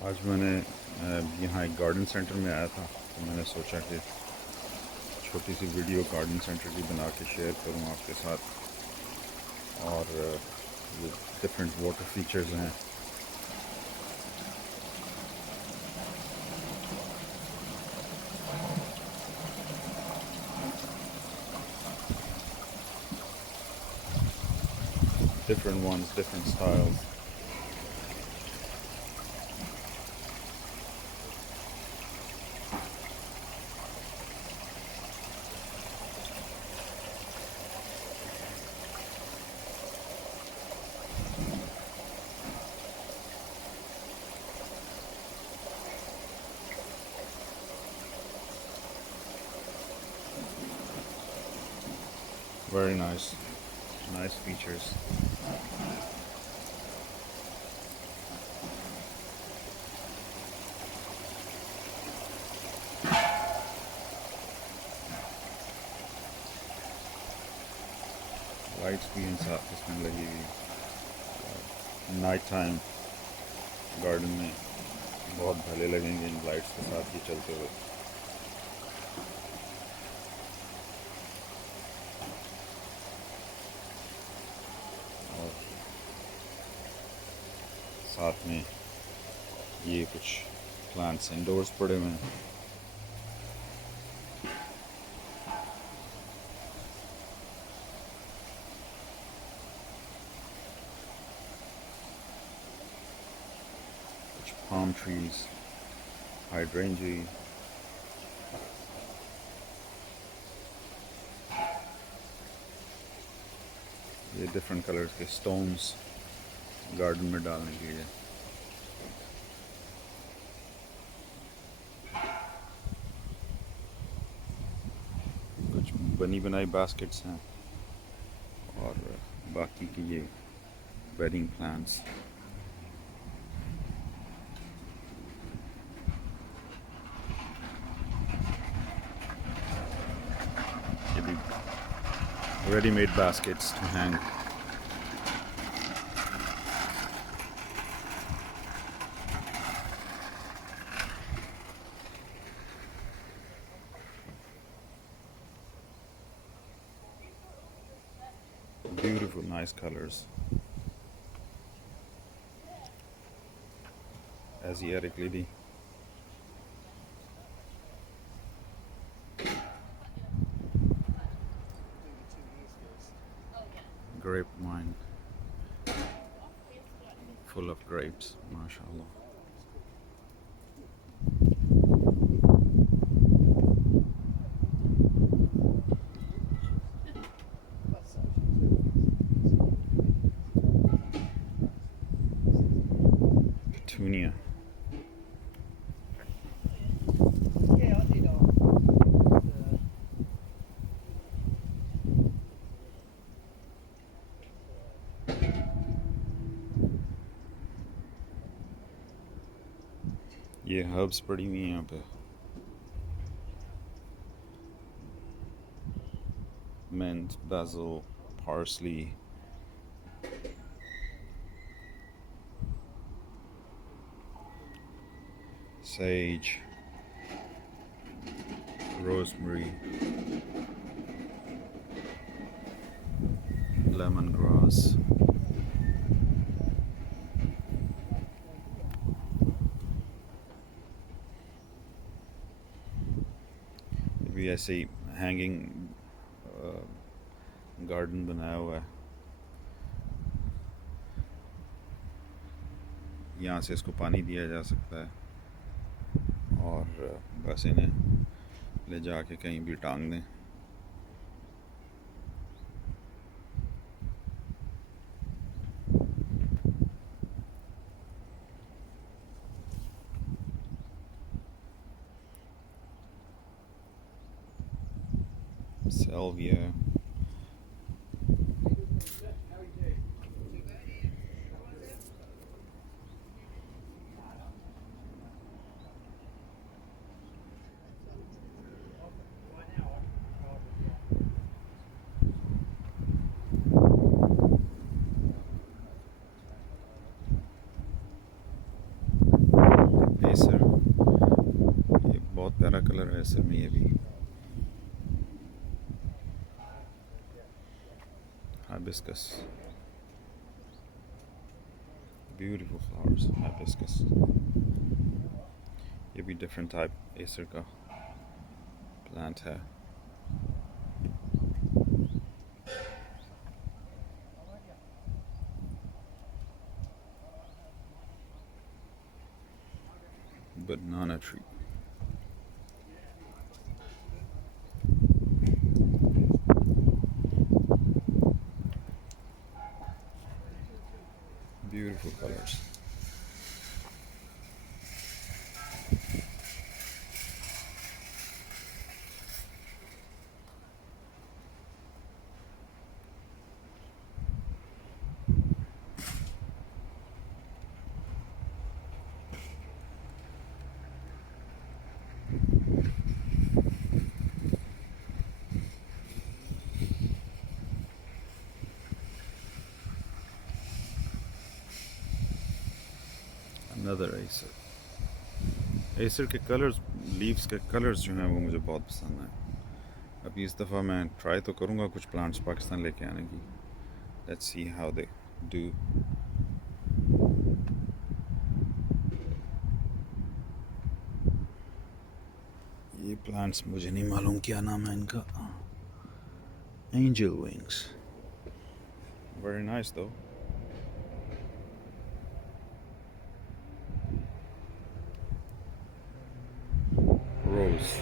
आज मैंने यहाँ एक गार्डन सेंटर में आया था, तो मैंने सोचा कि छोटी सी वीडियो गार्डन सेंटर की बना के शेयर करूँ आपके साथ। और ये डिफरेंट वाटर फीचर्स हैं। Different ones, different styles. Very nice, nice features. Lights भी साथ इसमें लगी हुई। नाइट टाइम गार्डन में बहुत भले लगेंगे इन लाइट्स के साथ ये चलते हुए। और साथ में ये कुछ प्लांट्स इंडोर्स पड़े हुए हैं। कुछ palm trees, hydrangea, ये डिफरेंट कलर्स के स्टोन्स गार्डन में डालने के लिए। कुछ बनी बनाई बास्केट्स हैं और बाकी की ये बेडिंग प्लांट्स। ये भी ready-made baskets to hang. Beautiful, nice colors. Asiatic lady. Grape wine. Full of grapes, mashallah. Petunia. ये हर्ब्स पड़ी हुई हैं यहाँ पे। Mint, basil, parsley. Sage, rosemary, lemongrass. भी ऐसे ही हैंगिंग गार्डन बनाया हुआ है। यहाँ से इसको पानी दिया जा सकता है और बस इन्हें ले जाके कहीं भी टांग दें। Salvia. hibiscus. Beautiful flowers, hibiscus. ये भी different type acer का plant है. Banana tree. Beautiful colors. Another acer. Acer के कलर्स, लीव्स के कलर्स जो हैं वो मुझे बहुत पसंद हैं. अभी इस दफ़ा मैं ट्राई तो करूँगा कुछ प्लांट्स पाकिस्तान लेके आने की. Let's see how they do. ये प्लांट्स मुझे नहीं मालूम क्या नाम है इनका. Angel wings. वेरी नाइस दो. Rose.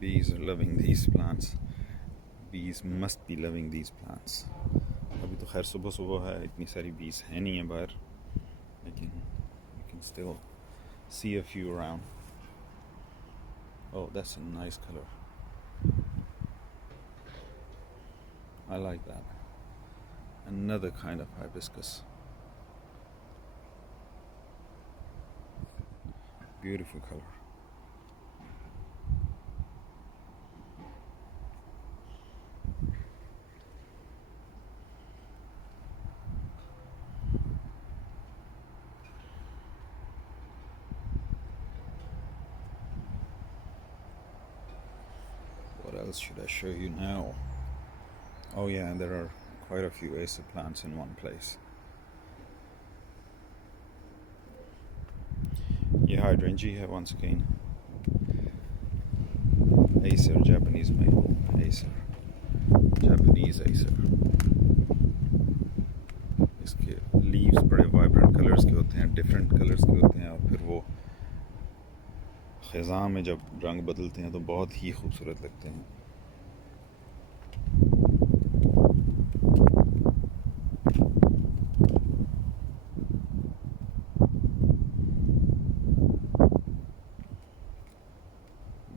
Bees are loving these plants. Bees must be loving these plants. अभी तो खैर सुबह सुबह है, इतनी सारी bees है नहीं है बाहर, लेकिन you can still see a few around. Oh, that's a nice color. I like that. Another kind of hibiscus. Beautiful color. What else should I show you now? Oh yeah, there are quite a few acer plants in one place. ये hydrangea है once again. Acer, Japanese maple, acer, Japanese acer. इसके leaves बड़े vibrant colors के होते हैं, different colors के होते हैं, और फिर वो ख़ज़ां में जब रंग बदलते हैं तो बहुत ही खूबसूरत लगते हैं.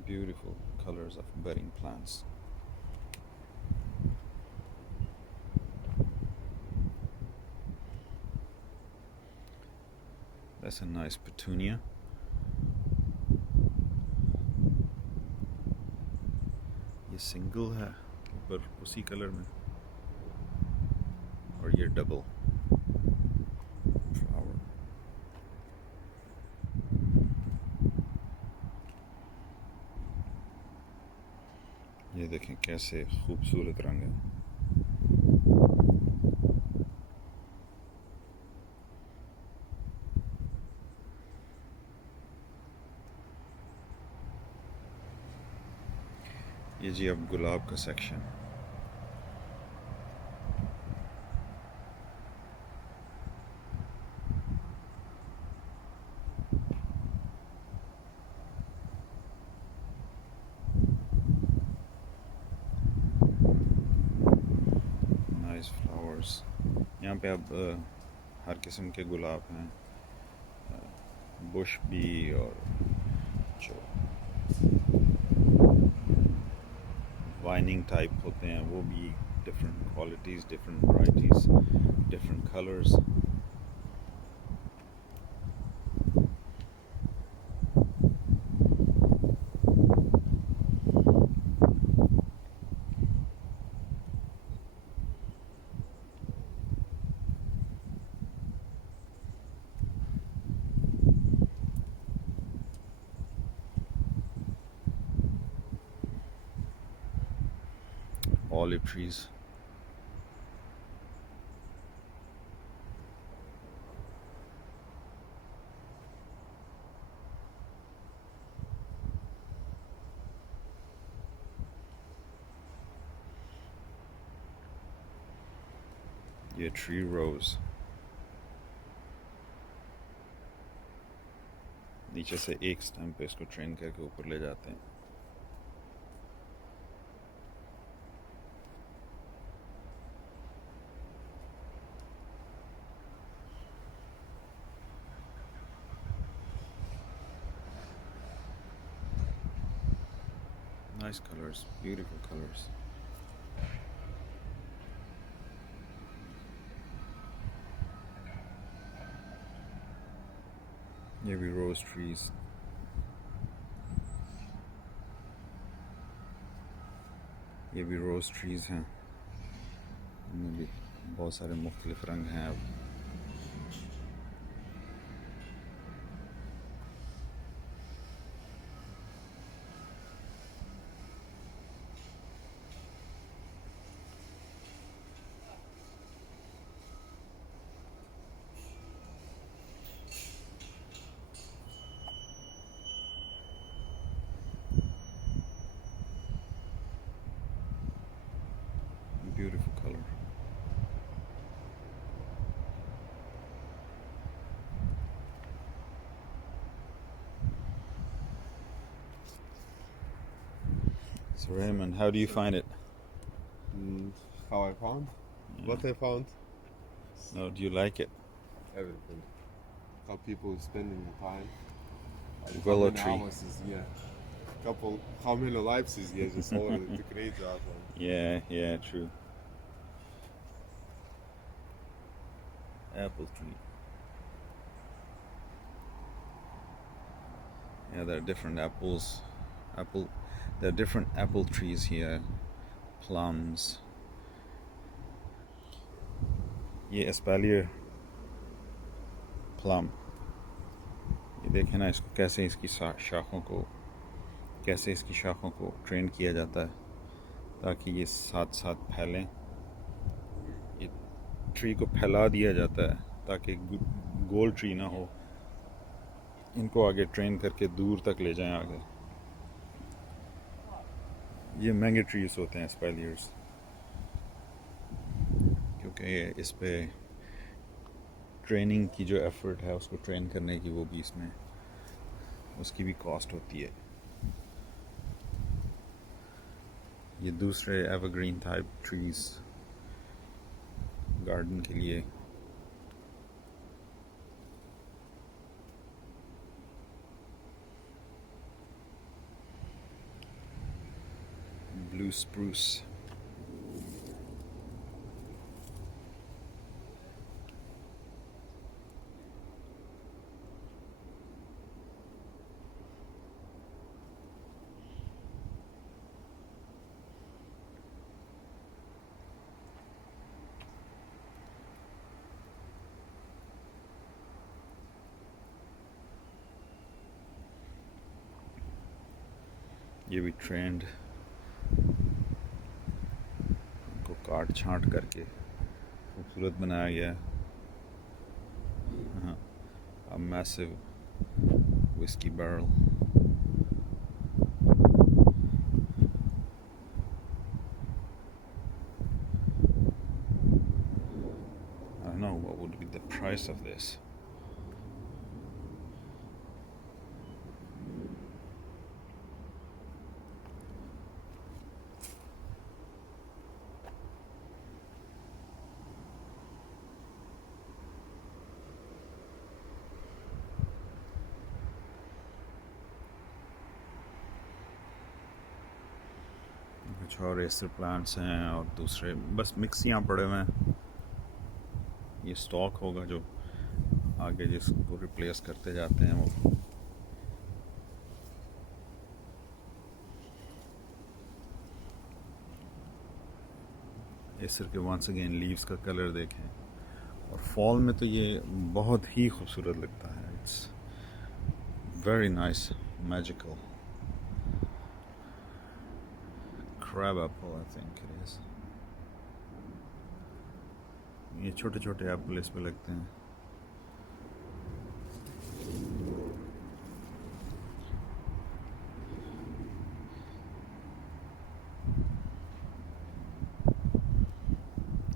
Beautiful colors of budding plants. That's a nice petunia. ये सिंगल है ऊपर उसी कलर में, और ये डबल फ्लावर. ये देखें कैसे खूबसूरत रंग है. ये जी अब गुलाब का सेक्शन. Nice flowers. यहाँ पे अब हर किस्म के गुलाब हैं, बुश भी और जो वाइनिंग टाइप होते हैं वो भी. Different qualities, different varieties, different colours. olive trees. ये tree rows नीचे से एक स्टैम्प पे इसको ट्रेन करके ऊपर ले जाते हैं. Nice colors, beautiful colors. ये भी rose trees. ये भी rose trees हैं. इनमें भी बहुत सारे मुख्तलिफ रंग हैं अब. Beautiful color. So Raymond, how do you find it? How I found? Yeah. What I found? No, do you like it? Everything. How people spending the time. Like Willow how many tree. hours is here? How many lives is here just all to create that one. Yeah, true. Apple tree. Yeah, there are different apples. There are different apple trees here. Plums. ये espalier plum. ये देखें ना इसको कैसे इसकी शाखों को ट्रेन किया जाता है ताकि ये साथ साथ फैलें. ये ट्री को फैला दिया जाता है ताकि गोल ट्री ना हो. इनको आगे ट्रेन करके दूर तक ले जाएं आगे. ये महंगे ट्रीज होते हैं एस्पेलियर्स क्योंकि इस पे ट्रेनिंग की जो एफर्ट है उसको ट्रेन करने की वो भी इसमें उसकी भी कॉस्ट होती है. ये दूसरे एवरग्रीन टाइप ट्रीज गार्डन के लिए blue spruce. ये भी ट्रेंड को काट छांट करके खूबसूरत बनाया गया. A massive whiskey barrel. I don't know what would be the price of this. कुछ और एस्टर प्लांट्स हैं और दूसरे बस मिक्स यहाँ पड़े हुए हैं. ये स्टॉक होगा जो आगे जिसको रिप्लेस करते जाते हैं वो. एस्टर के वंस अगेन लीव्स का कलर देखें और फॉल में तो ये बहुत ही खूबसूरत लगता है. It's very nice, magical. Crab apple, I think it is. ये छोटे छोटे एप्पल इस पे लगते हैं।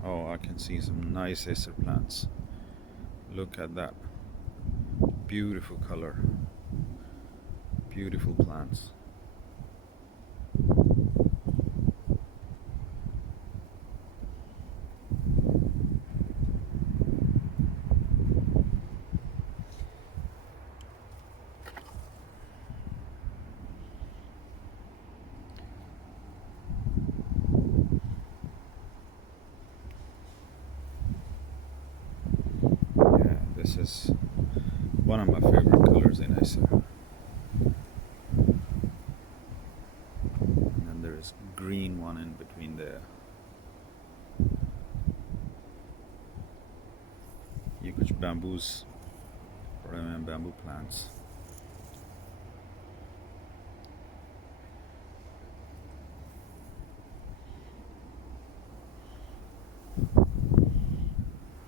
Oh, I can see some nice acer plants. Look at that. Beautiful color. Beautiful plants. This is one of my favorite colors in Acer. And there is green one in between there. ये कुछ bamboos पड़े हुए हैं, bamboo plants.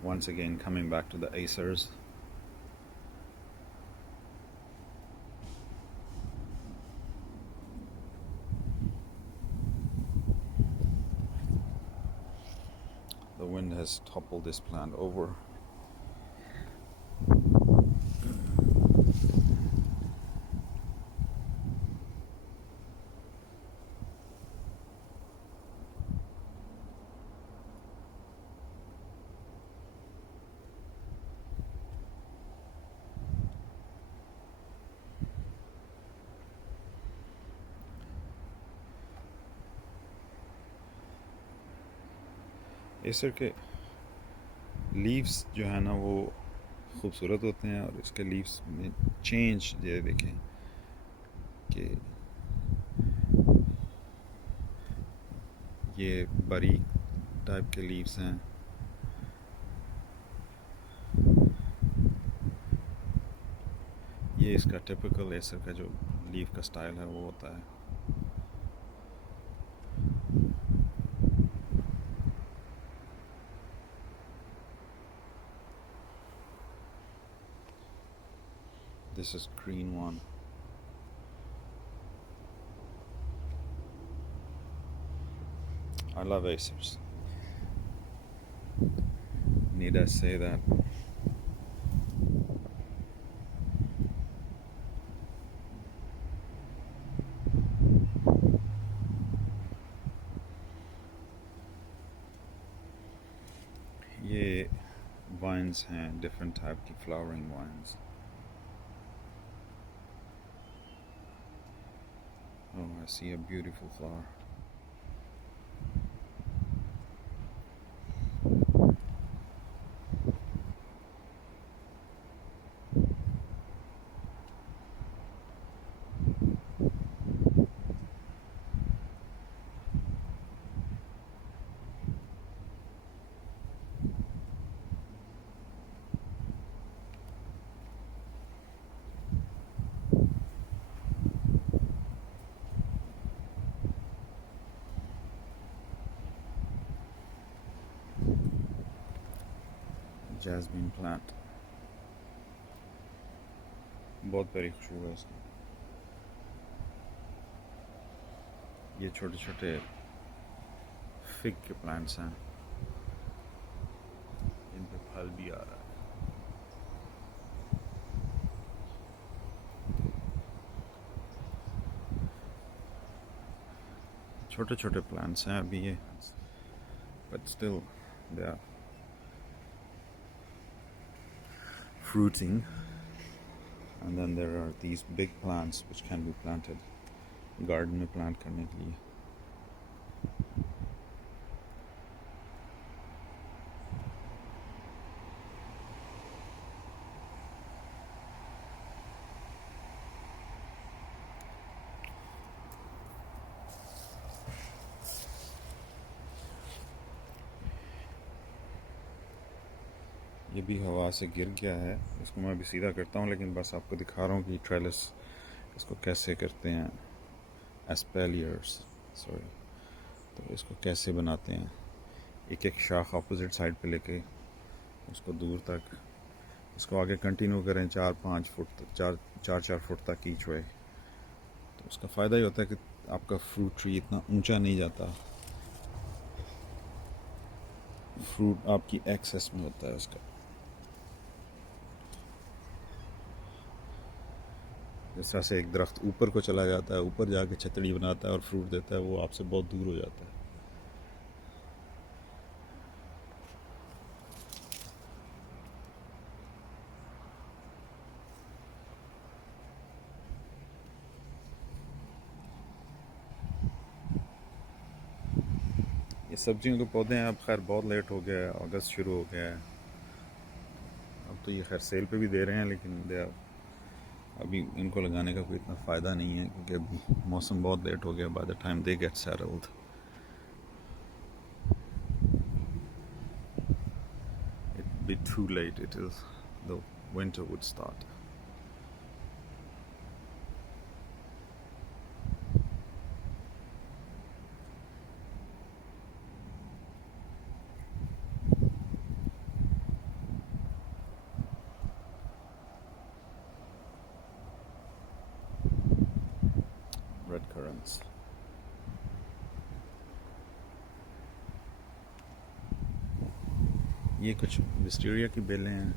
Once again coming back to the acers. The wind has toppled this plant over. Acer के लीव्स जो है ना वो खूबसूरत होते हैं, और इसके लीव्स में चेंज ये देखें कि ये बारीक टाइप के लीव्स हैं, ये इसका टिपिकल एसर का जो लीव का स्टाइल है वो होता है। This is green one. I love acers. Need I say that? ये vines हैं, different type की flowering vines. Oh, I see a beautiful flower. Jasmine plant बहुत प्यारी खुशबू है इसकी। ये छोटे छोटे फिग के प्लांट्स हैं, इन पे फल भी आ रहा है। छोटे छोटे प्लांट्स हैं अभी ये, but still they are fruiting. And then there are these big plants which can be planted garden में plant करने के लिए। ये भी हवा से गिर गया है, इसको मैं अभी सीधा करता हूँ, लेकिन बस आपको दिखा रहा हूँ कि ट्रेलिस इसको कैसे करते हैं, एस्पेलियर्स सॉरी, तो इसको कैसे बनाते हैं। एक एक शाख अपोजिट साइड पे लेके उसको दूर तक, इसको आगे कंटिन्यू करें 4-5 फुट तक, 4 फुट तक ईच वे, तो उसका फ़ायदा ये होता है कि आपका फ्रूट ट्री इतना ऊंचा नहीं जाता, फ्रूट आपकी एक्सेस में होता है उसका। जिस तरह से एक दरख्त ऊपर को चला जाता है, ऊपर जाके छतड़ी बनाता है और फ्रूट देता है, वो आपसे बहुत दूर हो जाता है। ये सब्जियों के पौधे हैं, अब खैर बहुत लेट हो गया है, अगस्त शुरू हो गया है, अब तो ये खैर सेल पे भी दे रहे हैं, लेकिन अभी इनको लगाने का कोई इतना फ़ायदा नहीं है, क्योंकि अभी मौसम बहुत लेट हो गया। By the time they get settled, it'd be too late, the winter would start. Red currants. ये कुछ विस्टेरिया की बेलें हैं,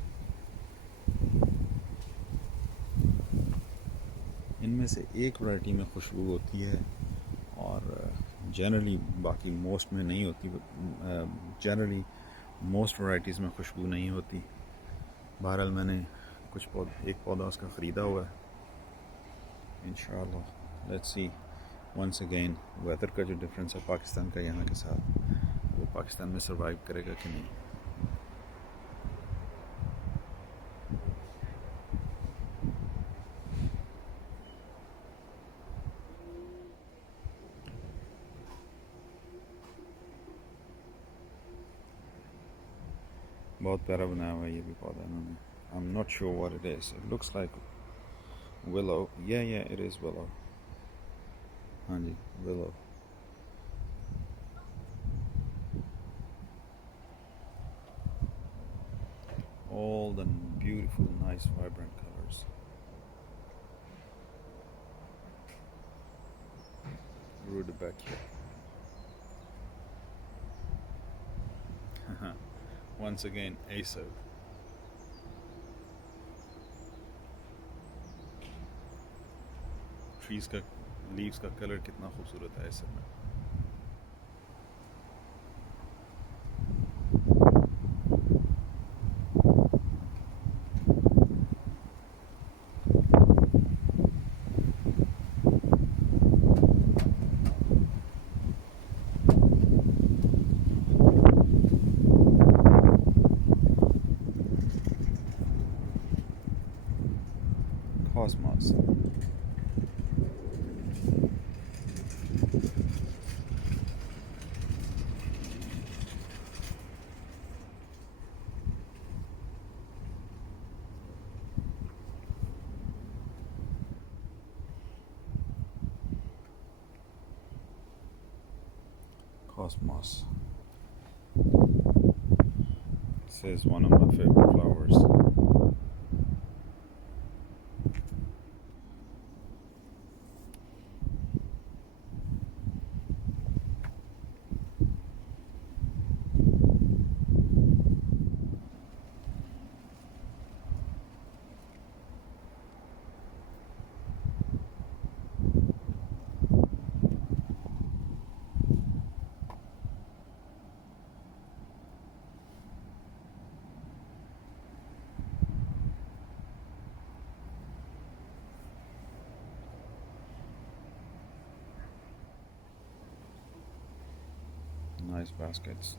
इनमें से एक वैरायटी में खुशबू होती है और जनरली बाकी मोस्ट में नहीं होती। जनरली मोस्ट वैरायटीज़ में खुशबू नहीं होती। बहरहाल मैंने एक पौधा उसका ख़रीदा हुआ है, इंशाअल्लाह let's see. Once again weather का जो डिफरेंस है पाकिस्तान का यहाँ के साथ, वो पाकिस्तान में सर्वाइव करेगा कि नहीं। बहुत प्यारा बनाया हुआ है ये भी पौधा इन्होंने। I am not sure what it is, it looks like willow, या इट इज़ विलो, हाँ जी willow. All the beautiful, nice, vibrant colors. Rudbeckia. Once again, Acer. Trees का leaves का कलर कितना खूबसूरत है Acer में। Cosmos. Cosmos. This is one of my favorite flowers. Nice baskets.